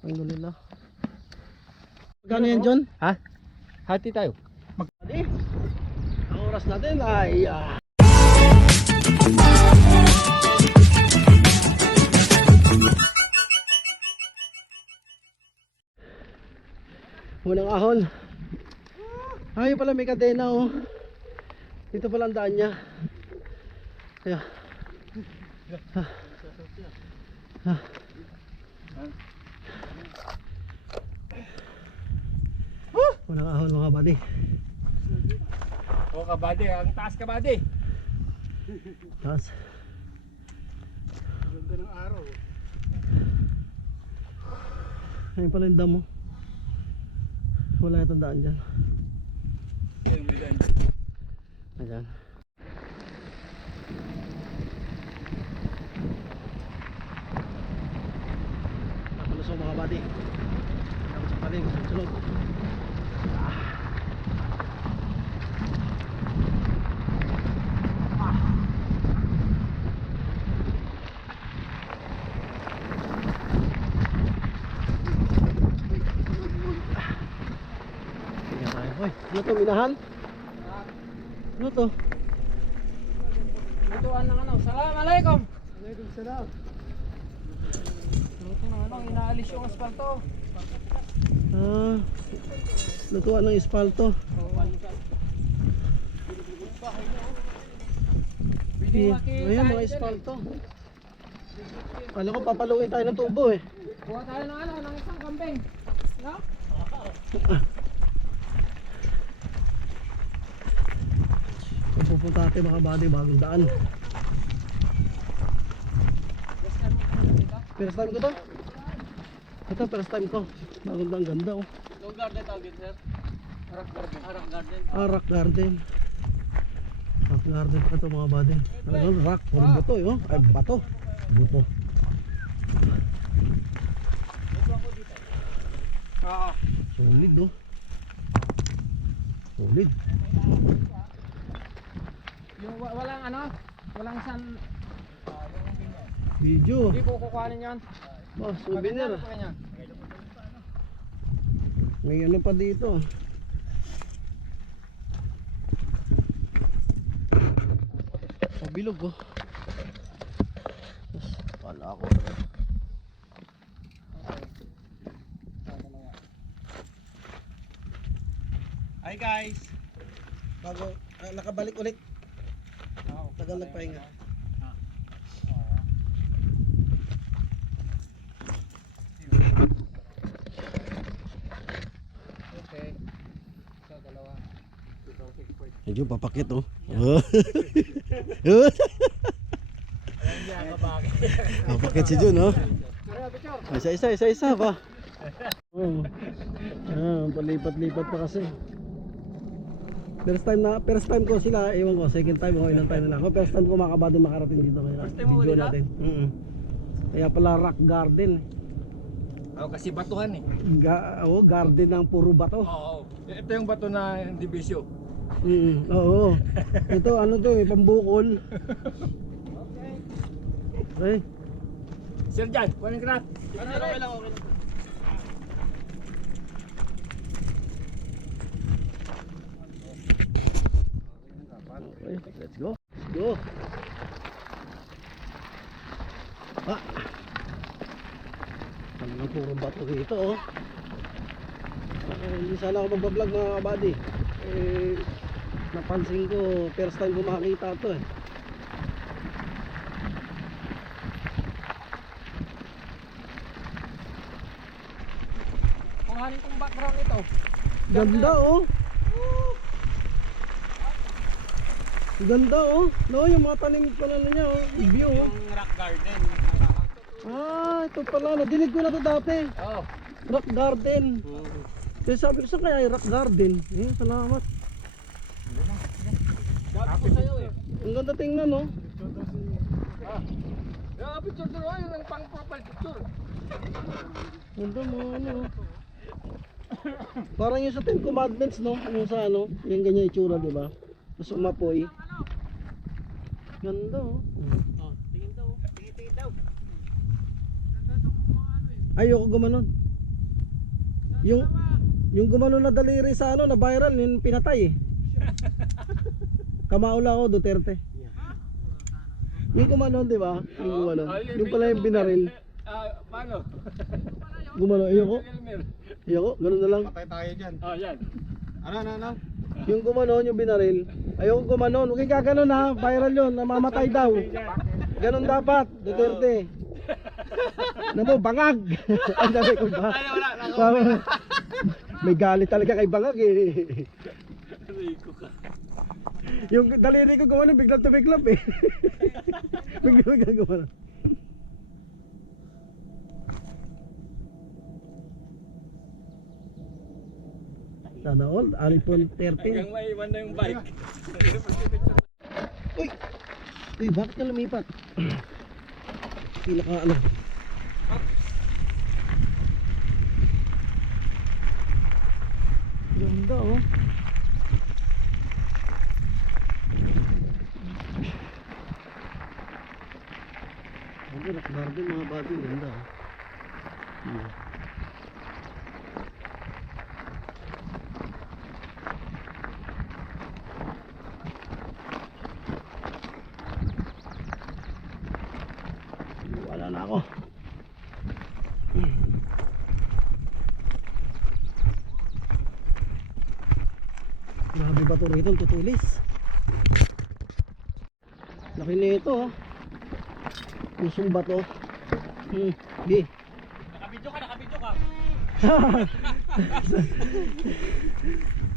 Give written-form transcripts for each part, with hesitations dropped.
Alhamdulillah. Magkano yan, John? Ha? Hati tayo. Magkano? Ang oras natin ay unang ahon. Ay, pala may kadena oh. Dito pala ang daan niya. Kaya unang ahon mga buddy. O kabady, ang taas kabady. Taas. Ganda ng araw. Ayun pala yung damo. Wala itong daan dyan. Yung may daan. Ayan. Nakalusong mga buddy. Tapos sa paling sunod. Hoy, ano to, minahan? Ano to? Lutuan ng ano, Assalamualaikum. Alaikum salam. Luto ng ano, inaalis yung asfalto. Lutuan ng espalto. Ayan mga espalto. Kala ko papaluin tayo ng tubo eh. Buha tayo ng ano, ng isang kambing. No? Pupunta natin mga buddy, bagong daan. First time ko to? Ito first time ko. Bagong daan, ganda oh. Long garden tawagin sir. Arak garden. Arak garden. Rock garden. Rock garden pa ito mga buddy. Talagang rock, puro buto eh oh. Ay bato. Buto. Oo. Solid oh. Solid. Yung walang ano, walang san Video. hindi ko kukuhanin yan. Oh, souvenir. Maganda po yan. May ano pa dito. Pabilog oh. Kala ko. Hi guys. Bago nakabalik ulit. Tagal nagpahinga. Okay. So, dalawa. Medyo papakit oh. Papakit si Jun oh. Isa pa. Oh. Palipat-lipat pa kasi. First time ko sila, ewan ko, second time o ilang time na lang. First time ko makabado makarating dito kaya video natin. Kaya pala rock garden. Kasi batuhan eh. Garden ng puro bato. Oo. Ito yung bato na dibisyo. Oo. Ito ano to, pambukol. Okay. Sir Jan, kuhanin ka na. Okay lang. Okay, let's go. Let's go. Ano nga puro bato dito oh. Hindi sana ako magbablog mga kabady. Napansin ko, first time ko makakita ito eh. Kuhanin kong background ito. Ganda oh. Ganda oh. No, yung mga tanim pala niya oh. View oh. Yung rock garden. Ito pala. Nadinig ko na ito dati. Oo. Rock garden. Kaya sabi ko saan kaya yung rock garden? Salamat. Gabi ko sa'yo eh. Ang ganda tingnan oh. Picture doon oh, yung pang profile picture. Ganda mo ano. Parang yung sa Ten Commandments no. Yung sa ano. Yung ganyan itsura diba. Tapos umapoy. Ganda oh. Tingin daw. Tingin daw. Ayoko gumanon. Yung gumanon na daliri sa ano, na viral, yung pinatay eh. Kamaula ako, Duterte. Yung gumanon, di ba? Yung gumanon. Yung pala yung binaril. Paano? Gumanon, ayoko. Ayoko, ganun na lang. Patay tayo dyan. Oh, yan. Ano? Yung gumanon, yung binaril. Ayoko gumanon. Huwag kang gaganon ha. Viral yun. Namamatay daw. Ganon dapat. Duterte. Namo, bangag. Ang dami ko ba? May galit talaga kay bangag eh. Rico ka. Yung daliri ko gumanon, biglang tumiklop eh. Biglang gumanon. Sana all, iPhone 13. Hanggang maiwan na yung bike. Uy! Uy, bakit ka lumipat? Pinaka ano? Ganda oh. Ganda, nakagarden mga bago, ganda oh. Wala na ako. Grabe ba ito rito, tutulis. Laki na ito oh. Pusong bato. Di. Nakabidyo ka.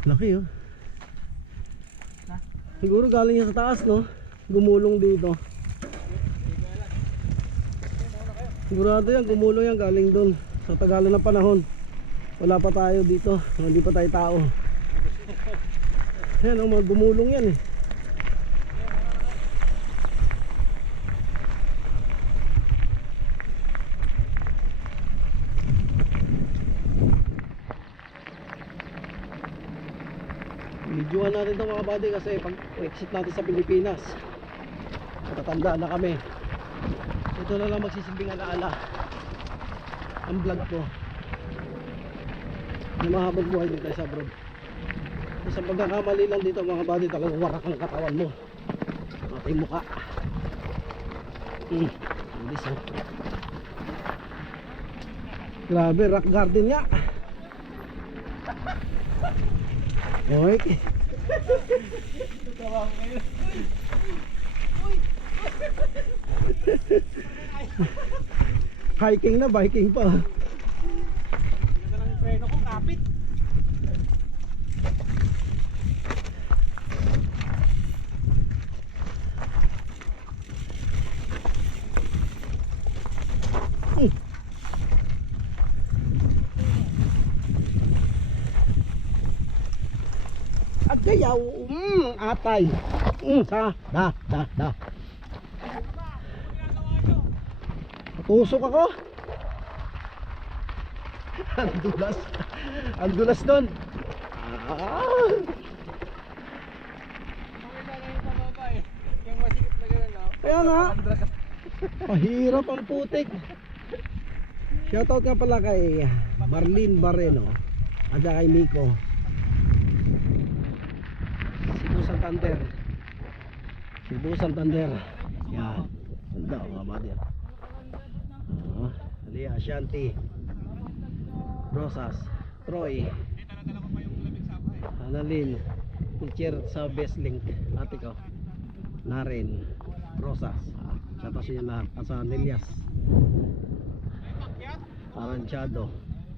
Laki oh. Siguro galing yan sa taas no. Gumulong dito. Sigurado yan, gumulong yan galing doon. Sa tagalan ng panahon. Wala pa tayo dito. Hindi pa tayo tao. Yan oh, mga gumulong yan eh. Videoan natin ito mga buddy kasi pag exit natin sa Pilipinas matatanda na kami. Ito na lang magsisilbing alaala ang vlog ko na mahabang buhay dito sa abroad. Sa pagkakamali lang dito mga buddy, talagang warak ang katawan mo, ating mukha. Bilis oh. Grabe, rock garden nga. Oy. Hiking na, biking pa. Ganda ng preno ko, kapit. Agayaw, atay. Da. Tusok ako. Ang dulas doon. Yung masikip na gano'n, no? Kaya nga. Mahirap ang putik. Shoutout nga pala kay Marlene Barreno at kay Miko. Cebu Santander. Yan. Ganda mga buddy. Ali Ashanti, Rosas, Troy, Analin, teacher sa Best Link, ate ko, Naren, Rosas, shoutout sa inyo lahat, sa Nelias, Aranchado,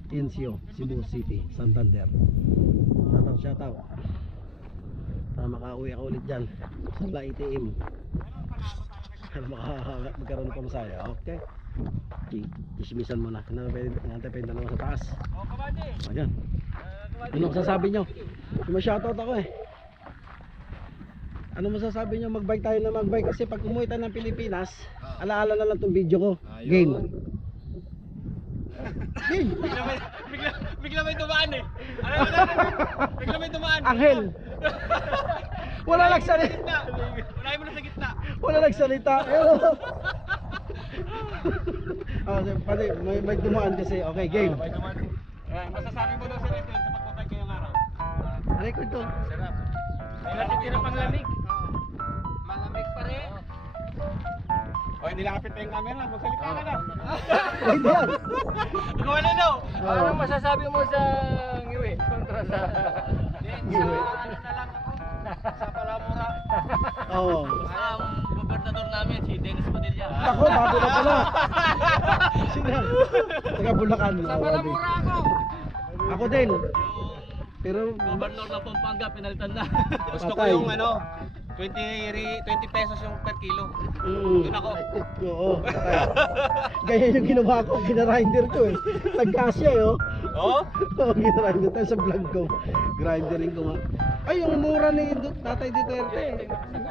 Incio, Cebu City, Santander. Shoutout. Para makauwi ako ulit dyan sa LAITM. Para magkaroon pa masaya. Okay. Chismisan muna. Nantay pa yung dalawa sa taas. Ayan. Ano masasabi nyo? Shoutout ako eh. Ano masasabi nyo? Magbike tayo na magbike. Kasi pag umuwi tayo ng Pilipinas, alaala na lang itong video ko. Game. Game. Bigla may dumaan eh. Bigla may dumaan. Anghel. Wala nagsalita. Unahin mo na sa gitna. Wala nagsalita. Oh, pati may dumaan kasi. Okay, game. May duman. Masasabi mo daw si Red sa pagpunta ngayong araw. Record to. Sarap. May natitira pang lamig. Malamig pa rin. O, nilapit na yung camera. Magsalita ka na. Hindi yan. Ikaw ano daw? Anong masasabi mo sa ngiwi? Kontra sa... Ngiwi. Ano na lang ako? Sa Palamura. Oo. Ang gobernador namin, si Dennis Padilla. Ako, bago na pala. Sino yan? Taga Bulacan. Sa Palamura ako. Ako din. Pero, Gobernador ng Pampanga, pinalitan na. Gusto ko Patay. yung ano, 20 pesos yung per kilo. Doon ako. Oo. Ganyan yung ginawa ko. Ginarinder ko eh. Nagkasya eh oh. Oh? Oo, ginarinder tayo sa vlog ko. Grindering ko nga. Ay, yung mura ni Tatay Duterte.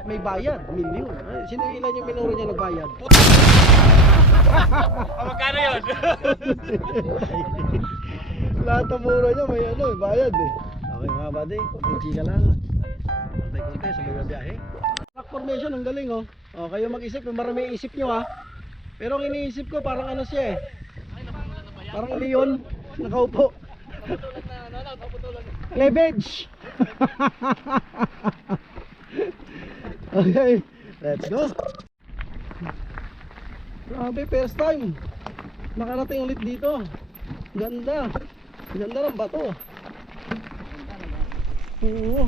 May bayad. Milyon. Ay, sino ilan yung minura niya nagbayad? Magkano yun? Lahat ng mura niya may ano, may bayad eh. Okay mga buddy, konting chika lang. Konti-konti, sabay na biyahe. Rock formation, ang galing oh. Oh, kayo mag-isip, marami isip nyo ah. Pero ang iniisip ko parang ano siya eh. Parang leon, nakaupo. Cleavage! Okay, let's go. Grabe, first time. Nakarating ulit dito. Ganda. Ganda ng bato. Oo.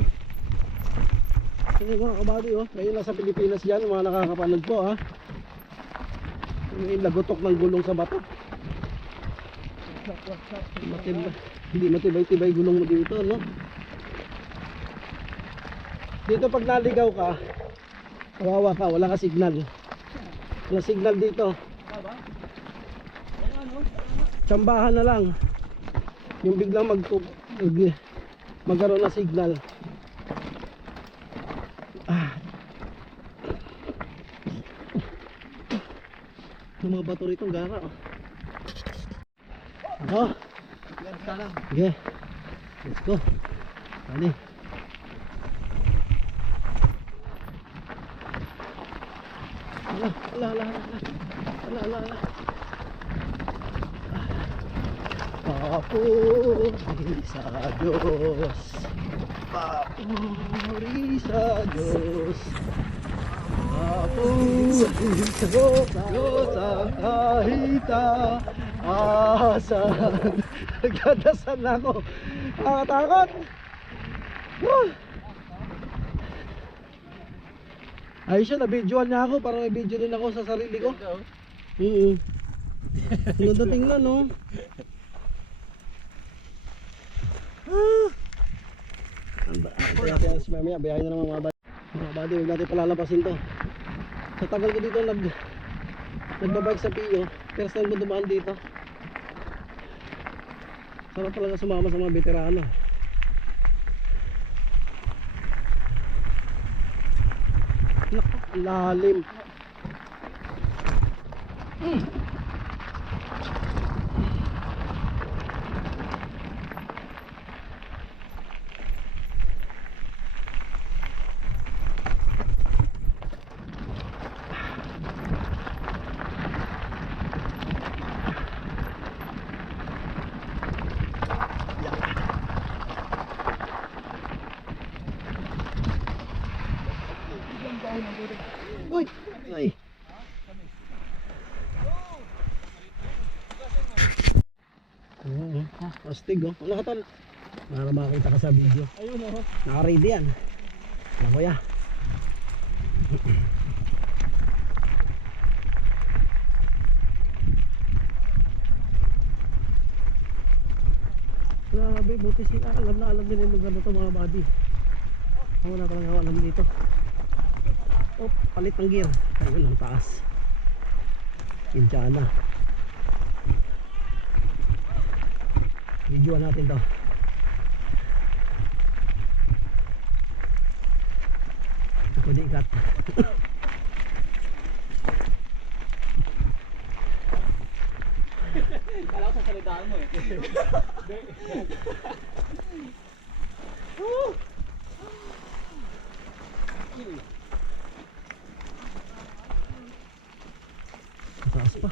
Yung mga kabady oh. Ngayon nasa Pilipinas dyan, mga nakakapanood po ha. Yung lagotok ng gulong sa bato. Hindi matibay-tibay gulong mo dito, no? Dito pag naligaw ka, kawawa ka, wala ka signal. Wala signal dito. Tsambahan na lang. Yung biglang magkaroon ng signal. Yung mga bato rito, gara oh. Oh. Okay. Let's go. Ani. Ala. Papuri sa Diyos. Papuri sa Diyos. Papuri sa Diyos ang kahit asan. Nagdadasal na ako. Nakakatakot. Ayos siya, na-videoan niya ako. Parang may video din ako sa sarili ko. Ganda tingnan no. Kaya si mamaya, biyahin na naman mga buddy. Mga buddy, huwag natin palalampasin to. Sa tagal ko dito nagbabike sa Pio. First time ko dumaan dito. Sarap talaga sumama sa mga veterano. Naku, lalim. Uy! Ay! Astig oh. Wala ka tol. Para makakita ka sa video. Ayun oh. Naka-ready yan. Alam ko ya. Grabe, buti sila. Alam na alam nila yung lugar na ito mga buddy. Ako na talaga alam dito. Oh, palit ng gear. Ayun ang taas. Indiana. Videoan natin to. Ako di ikat. Kala ko sa salitaan mo eh. Taas pa.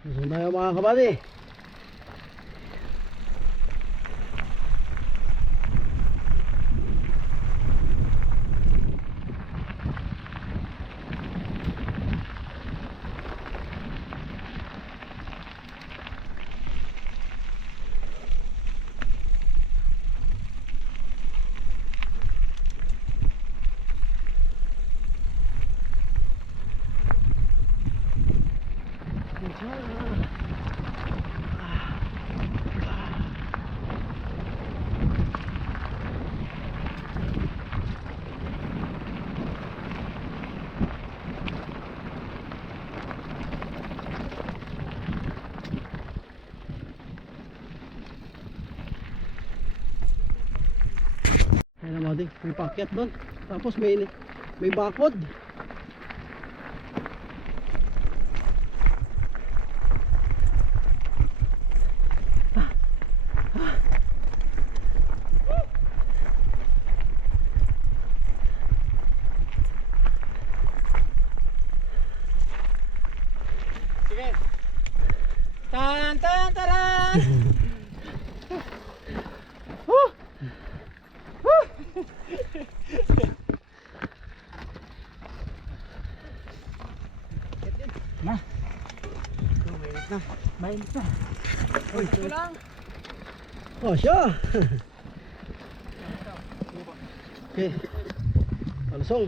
Gusto tayo mga kabady. Ayun na mga may pakyat doon. Tapos may bakod. Sige. Tan tan taran. Na. Mainit na. Mainit na. Uy, Ito lang. oh, siya. Okay. Palusong.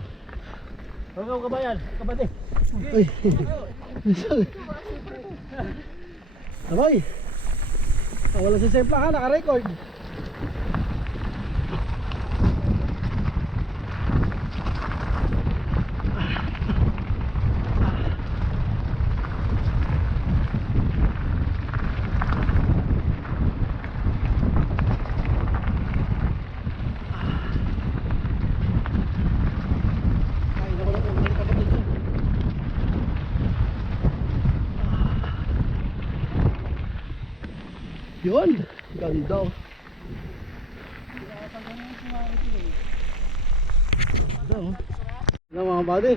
Ikaw kabayan, kabady. Uy. Palusong. Abay. Wala si Sempla ka, naka-record. Ay, naku, balik ka pa dito. Yun, ganda. Ganda oh. Ano mga buddy,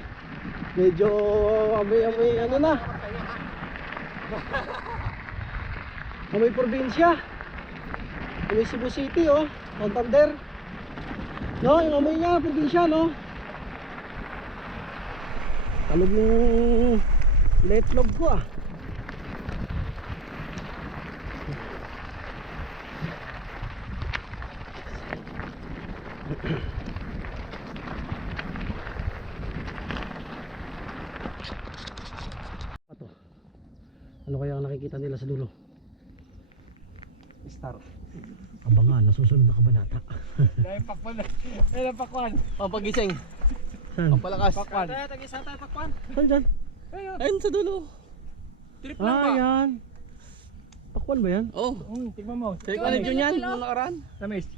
medyo amoy ano na, amoy probinsya, amoy Cebu City oh, Santander. No, yung amoy niya, probinsya no. Talog yung letlog ko ah. Ato. Ano kaya ang nakikita nila sa dulo? Star. Abangan, nasusunod na kabanata. Dahil pakwan. Dahil pakwan. Pampagising, Saan? pampalakas. Pakwan. Tag-isa tayo pakwan. Saan dyan? Ayun sa dulo. Trip lang ba? Ah, yan. Pakwan ba yan? Oh, Tignan mo. take on yun yan, nung nakaraan. Tamis.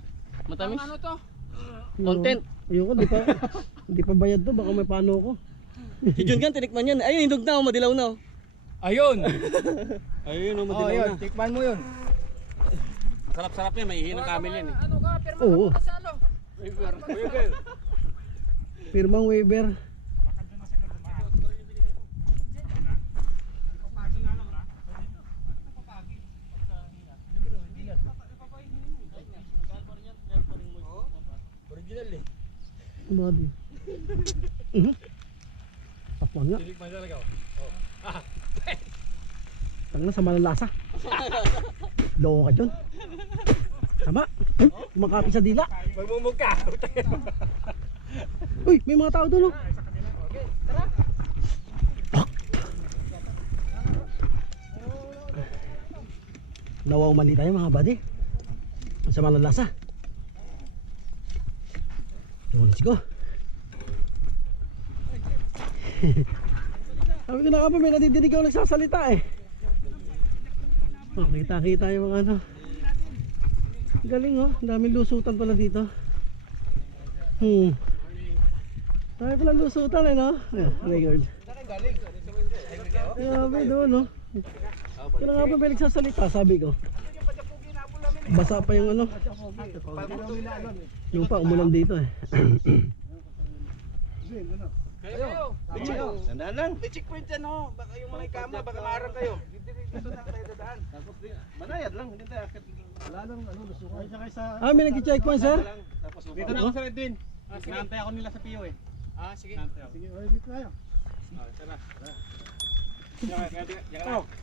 Matamis. Ano to? Content. Ayoko, di pa bayad to, baka may paano ko. Si Jun Gan, tinikman yan. Ayun, hindog na, madilaw na. Ayun. Ayun, Oh, yun. Tikman mo yun. Sarap-sarap yan, may ihin ng camel yan eh. Ano ka? Pero Oo, Weber. pirmang waiver. original eh. Body. Pakwan nga. Tinikman talaga. Tangna sa malalasa. Loko ka dyan. Tama. Kumakapi sa dila. Magmumug ka. Uy, may mga tao doon oh. Nawaw mali tayo mga buddy. Sa malalasa. So, let's go. Sabi ko na nga ba, may nadidinig ako nagsasalita eh. Oh, kita yung mga ano. Galing oh, daming lusutan pala dito. Dami pala lusutan eh no. Ayan, record. Grabe doon no. Kailan nga ba nagsasalita, sabi ko. Basa pa yung ano. Yung pa, umulan dito eh. Kayo. Tandaan lang. May checkpoint yan ho. Baka yung mga kama, baka maarang kayo. Dito na tayo dadaan. Manayad lang, hindi tayo akit. Wala lang ano, lusukan. Ah, may nag-checkpoint sir? Dito na ako sa Redwin. Naantay ako nila sa PO eh. Ah, sige. Sige, dito tayo. Tara.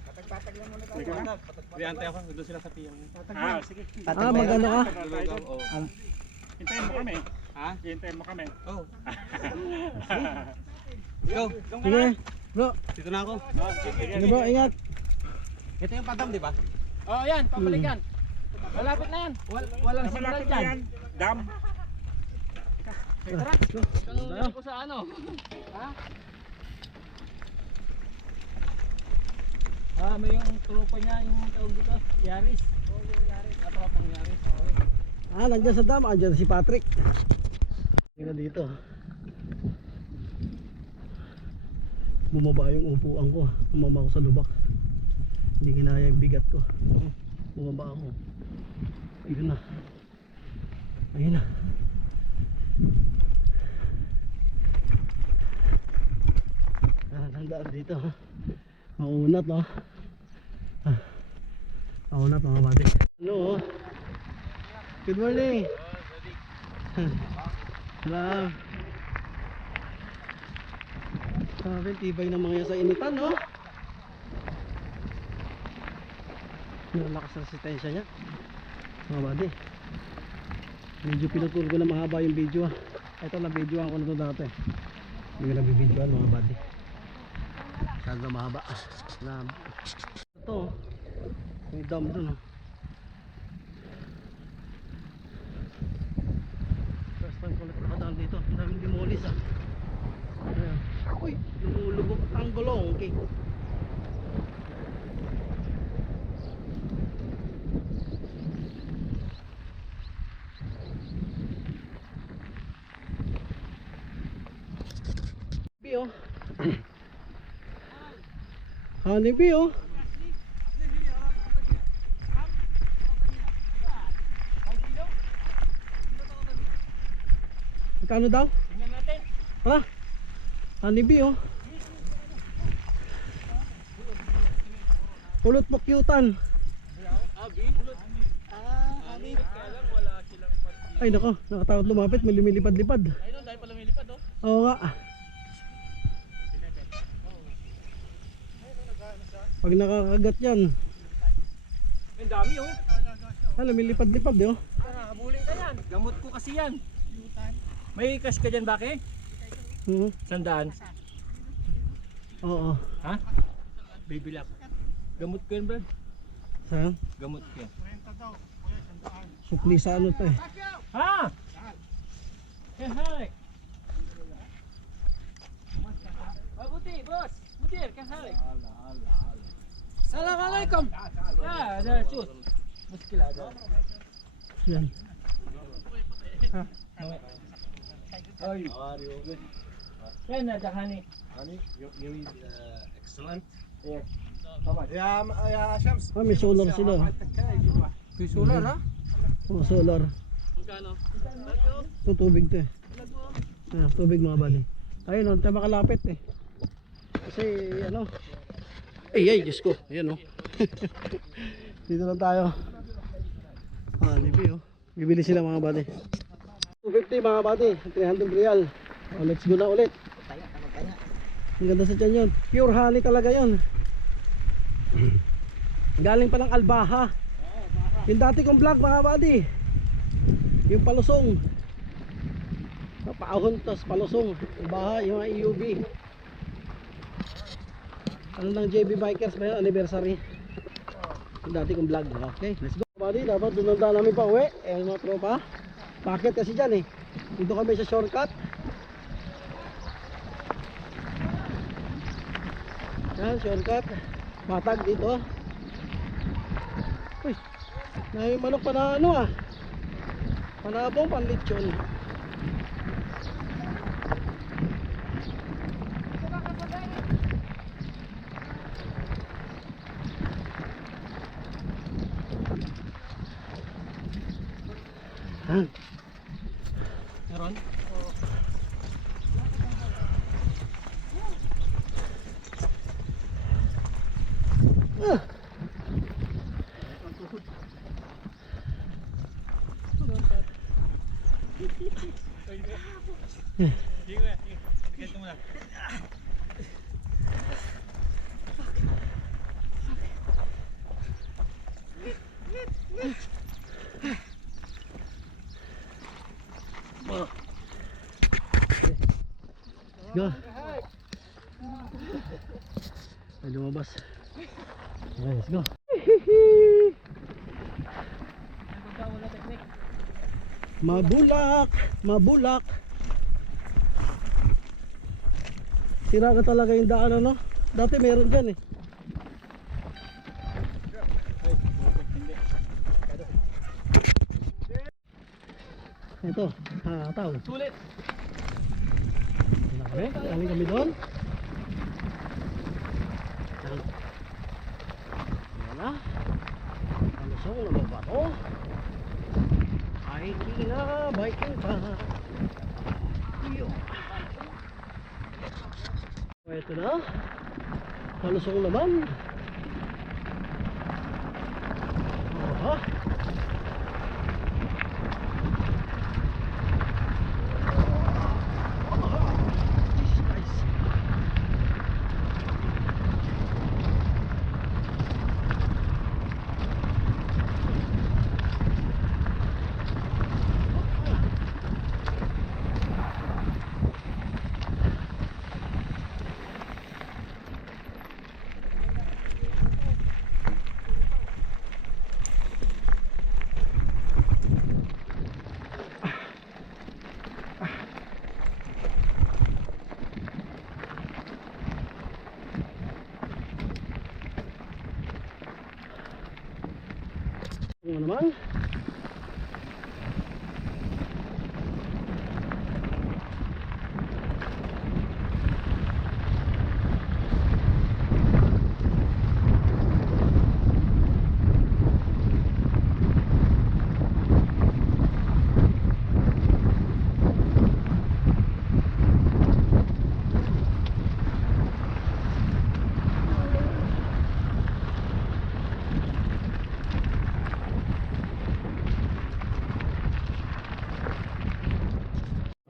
Patag-patag lang muna tayo. Diantay ako, doon sila sa PO. Ah, sige. Ah, magano ka? Hintayin mo kami. Ha? Hintayin mo kami. Oh. Go. Sige, bro. Dito na ako. Sige bro, ingat. Ito yung padam, di ba? Oh, yan, pabalikan. Malapit na yan. Walang signal dyan. Dam. Tara. Kung ko sa ano? Ha? Ah, may yung tropa niya, yung tawag dito, Yaris. Oh, yung Yaris. Ah, tropang Yaris. Ah, nandiyan sa dam, andyan si Patrick. Tingnan dito. Bumaba yung upuan ko. Umama ako sa lubak. Hindi kinaya yung bigat ko. Bumaba ako. Ayun na. Ayun na. Ah, nandaan dito. Maunat no. Ah, maunat mga buddy. Hello. Good morning. Hello. Sabi, tibay ng mga yan sa initan, no? Nalakas ang resistensya niya. Mga buddy. Medyo pinuturo ko na mahaba yung video. Ito lang videoan ko na ito dati. Hindi ko na bibidyoan mga buddy. Saan na mahaba. Ito. May dam dun, no? First time ko ulit nakadaan dito. Ang daming demolis ah. Ayan. Uy, lumulubog ang gulong. Okay. Bio. Honeybee oh. Magkano daw? Tingnan natin. Hala. Honeybee oh. Pulot pakyutan. Ay nako, nakatakot lumapit, may lumilipad-lipad. Ayun, dahil pala lumilipad, oh. Oo nga. Pag nakakagat yan, Ang dami oh. ay lumilipad-lipad oh. Habulin ka yan. Gamot ko kasi yan. May cash ka dyan, Baki? Oo. 100. Oo. Ha? Baby lock. Gamot ko yan, Brad. Saan? Gamot ko yan. Sukli sa ano to eh. Ha? Eh, hai. Buti, boss. Buti, kan halik. Assalamualaikum. Ah, ada shoot. Muskil ada. Yan. Ay. Yan ada honey. Honey, you need excellent. Yeah. يا شمس. Ah, may solar sila. Kuy solar ha? Oh, solar. Magkano? Ito tubig to eh. Ah, tubig mga bali. Ayun oh, tayo makalapit eh. Kasi ano. Ay, Diyos ko. Ayan oh. Dito lang tayo. Ah, libi oh. Bibili sila mga bali. 250 mga bali. 300 real. Oh, let's go na ulit. Ang ganda sa tiyan yun. Pure honey talaga yun. Galing pa ng Albaha. Yung dati kong vlog mga buddy, yung palusong, paahon tas palusong Albaha, yung mga EUV. Ano ng JB Bikers ba yun? Anniversary. Yung dati kong vlog. Okay, let's go buddy. Dapat dunanda namin pa uwi. Eh mga tropa, bakit kasi dyan eh. Dito kami sa shortcut. Yan, shortcut. Matag dito. Uy, may manok pa na ano ah. Panabong panlitsyon. Yan. Meron? Ah. Go. Ay, lumabas. Okay, let's go. Mabulak, mabulak. Sira na talaga yung daan, ano? Dati meron dyan eh. Ito, tao. Sulit! Galing kami doon. Wala. Kalusong na mabato. Hiking na, biking pa. Iyo. Ito na. Kalusong naman. Aha. Jesus Christ. Ano naman?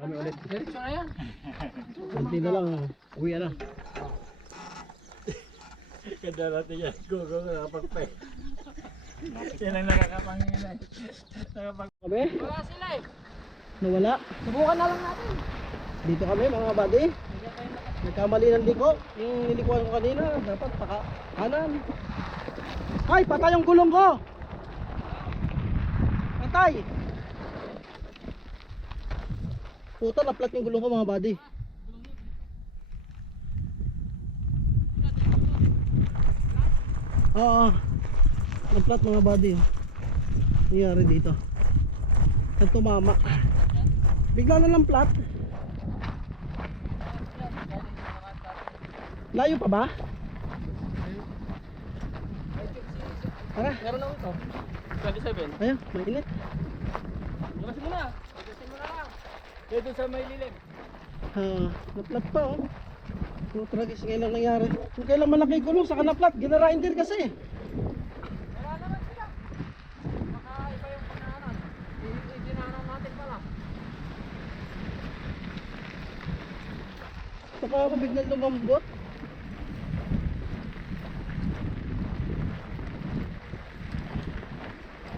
Kami ulit. Diretso na yan. Kunti na lang. Uwi na. Ganda natin yan. Go, nakapagpay. Yan ang nakakapangin eh. Kami? Wala sila eh. Nawala. Subukan na lang natin. Dito kami mga buddy. Nagkamali ng liko. Yung nilikuan ko kanina. Dapat paka kanan. Ay, patay yung gulong ko. Patay. Puta, naplat yung gulong ko mga buddy. Oo. Naplat mga buddy. Nangyari dito. Saan tumama? Bigla na lang plat. Layo pa ba? Tara. Meron ako ito. 27. Ayun, mainit. Lumasin mo na. Lumasin mo na lang. Dito sa may lilim. Naplat pa oh. Yung tragis ngayon lang nangyari. Kung kailan malaki gulong sa kanaplat, ginarain din kasi. Wala naman sila. Baka iba yung pagkaanan. Idinanan natin pala. Saka ako biglang lumambot.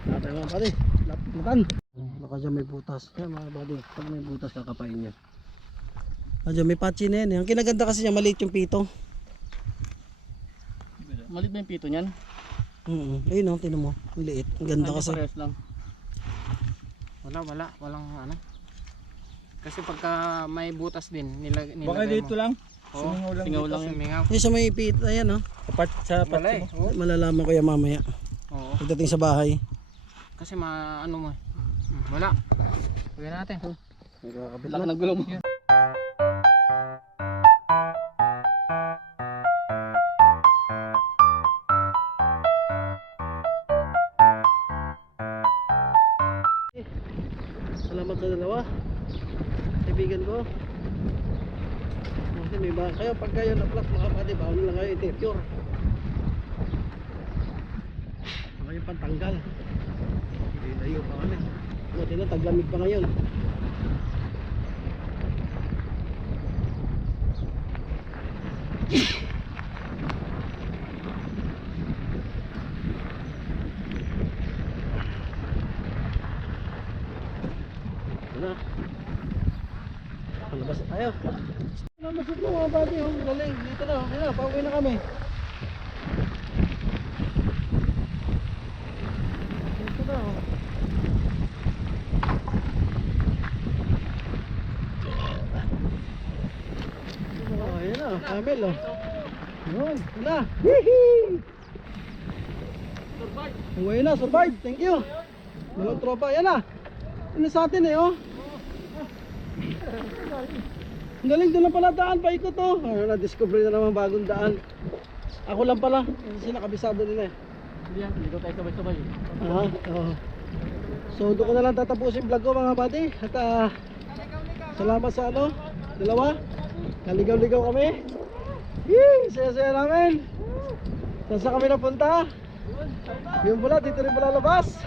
Tatay mga pare, lapitan. Baka dyan may butas. Yan mga buddy, pag may butas kakapain niya. Dyan may patchy na yan eh. Ang kinaganda kasi niya, maliit yung pito. Malit ba yung pito niyan? Ayun oh, tinan mo. Maliit. Ang ganda kasi. Parehas lang. Walang ano. Kasi pagka may butas din, nilagay Baka dito lang. Oo, Singaw lang singaw dito lang yung mingaw. Yung sa may pito, ayan oh. Sa patsi mo. Malalaman ko yan mamaya. Oo. Pagdating sa bahay. Kasi ano mo. Wala. Pagyan natin. Nakakabit Laki ng gulong mo. Salamat sa dalawa. Kaibigan ko. Kasi may ba kayo pag kayo na-vlog mga kapatid, bawal lang kayo i-picture. Kayo pantanggal. Hindi layo pa kami. Buti na taglamig pa ngayon. Ano? Palabas na tayo. Namasok mo mga buddy, oh. Galing. Dito na, okay na, pauwi na kami. Dito na, oh. Oh, ayan na, camel, oh. Yun, yun na. Hihi! Uwi na, survive. Thank you. Dalawang tropa, yan na. Ano sa atin eh, oh. Ang galing, doon lang pala daan, paikot oh. Ayun, na-discover na naman bagong daan. Ako lang pala, kasi nakabisado nila eh. Hindi yan, hindi ko tayo sabay-sabay. Oo. So doon ko na lang tatapusin vlog ko mga buddy. At salamat sa ano, dalawa. Naligaw-ligaw kami. Yee, saya-saya namin. Saan kami napunta? Yung pala, dito rin pala labas.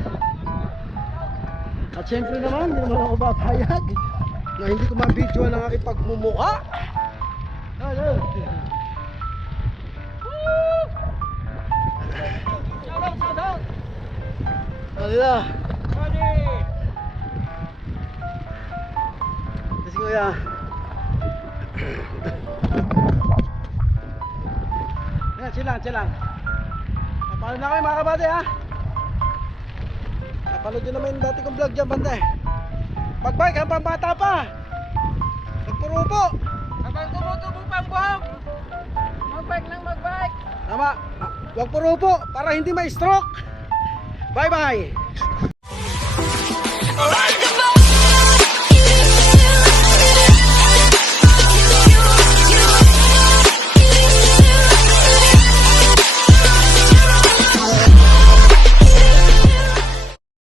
At syempre naman, hindi naman ako papayag na hindi ko ma-video ang aking pagmumukha. Ayun. Alila. Kasi kuya. Ayan, chill lang. Napalo na kayo mga kabate ha. Napanood nyo naman yung dati kong vlog dyan banda eh. Magbike ang pambata pa. Magpurupo. Habang tumutubo pang buhok, magbike ng magbike. Tama. Huwag purupo para hindi ma-stroke. Bye bye.